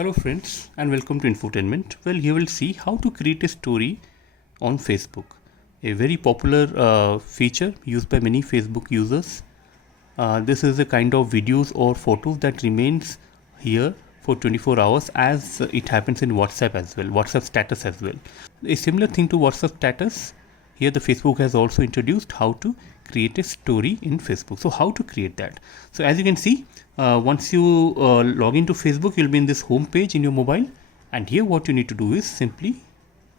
Hello friends and welcome to Infotainment. Well, you will see how to create a story on Facebook. A very popular feature used by many Facebook users. This is a kind of videos or photos that remains here for 24 hours as it happens in WhatsApp as well, WhatsApp status as well. A similar thing to WhatsApp status, here the Facebook has also introduced how to create a story in Facebook. So how to create that? So as you can see, once you log into Facebook, you'll be in this home page in your mobile, and here what you need to do is simply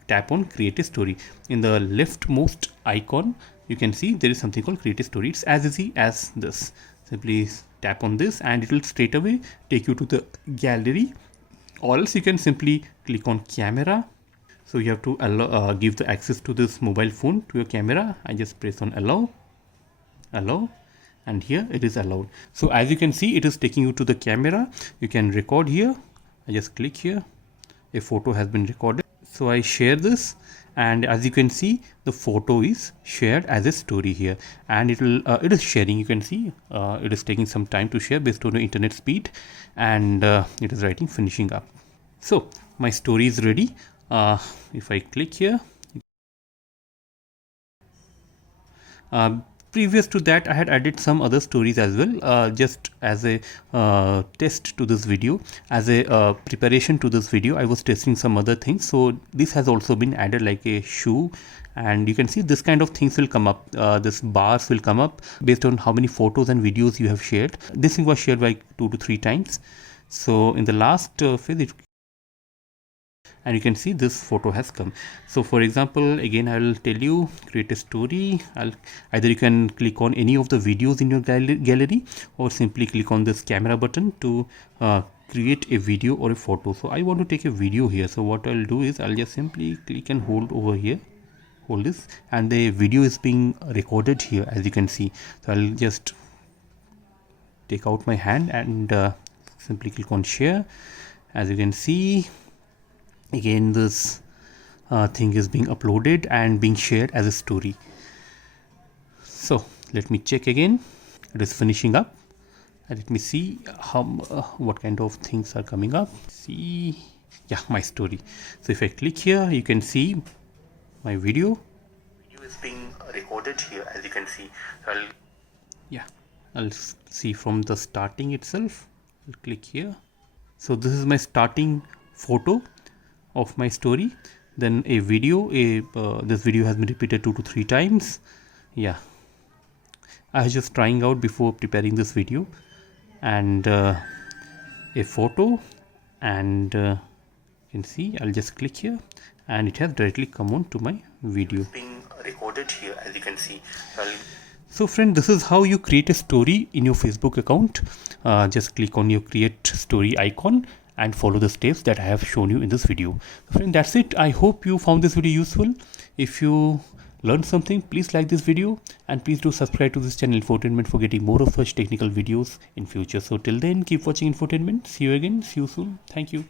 tap on create a story. In the leftmost icon you can see there is something called create a story. It's as easy as this. Simply tap on this and it will straight away take you to the gallery, or else you can simply click on camera. So you have to allow, give the access to this mobile phone to your camera. I just press on allow, and here it is allowed. So as you can see, it is taking you to the camera. You can record here. I just click here, a photo has been recorded. So I share this, and as you can see, the photo is shared as a story here, and it is sharing. You can see it is taking some time to share based on the internet speed, and it is writing finishing up. So my story is ready. If I click here, previous to that I had added some other stories as well, just as a test to this video, as a preparation to this video. I was testing some other things, so this has also been added, like a shoe, and you can see this kind of things will come up. This bars will come up based on how many photos and videos you have shared. This thing was shared by 2 to 3 times. So in the last phase, and you can see this photo has come. So for example, again I will tell you, create a story. Either you can click on any of the videos in your gallery, or simply click on this camera button to create a video or a photo. So I want to take a video here, so what I'll do is I'll just simply click and hold over here, hold this, and the video is being recorded here, as you can see. So I'll just take out my hand and simply click on share. As you can see, again this thing is being uploaded and being shared as a story. So let me check again. It is finishing up, and let me see how what kind of things are coming up. See, yeah, my story. So if I click here, you can see my video is being recorded here, as you can see. I'll see from the starting itself. I'll click here. So this is my starting photo of my story. Then a video, this video has been repeated 2 to 3 times. Yeah, I was just trying out before preparing this video, and a photo, and you can see I'll just click here, and it has directly come on to my video. It's being recorded here, as you can see. So friend, this is how you create a story in your Facebook account. Just click on your create story icon and follow the steps that I have shown you in this video. So friend, that's it. I hope you found this video useful. If you learned something, please like this video, and please do subscribe to this channel Infotainment for getting more of such technical videos in future. So till then, keep watching Infotainment. See you again. See you soon. Thank you.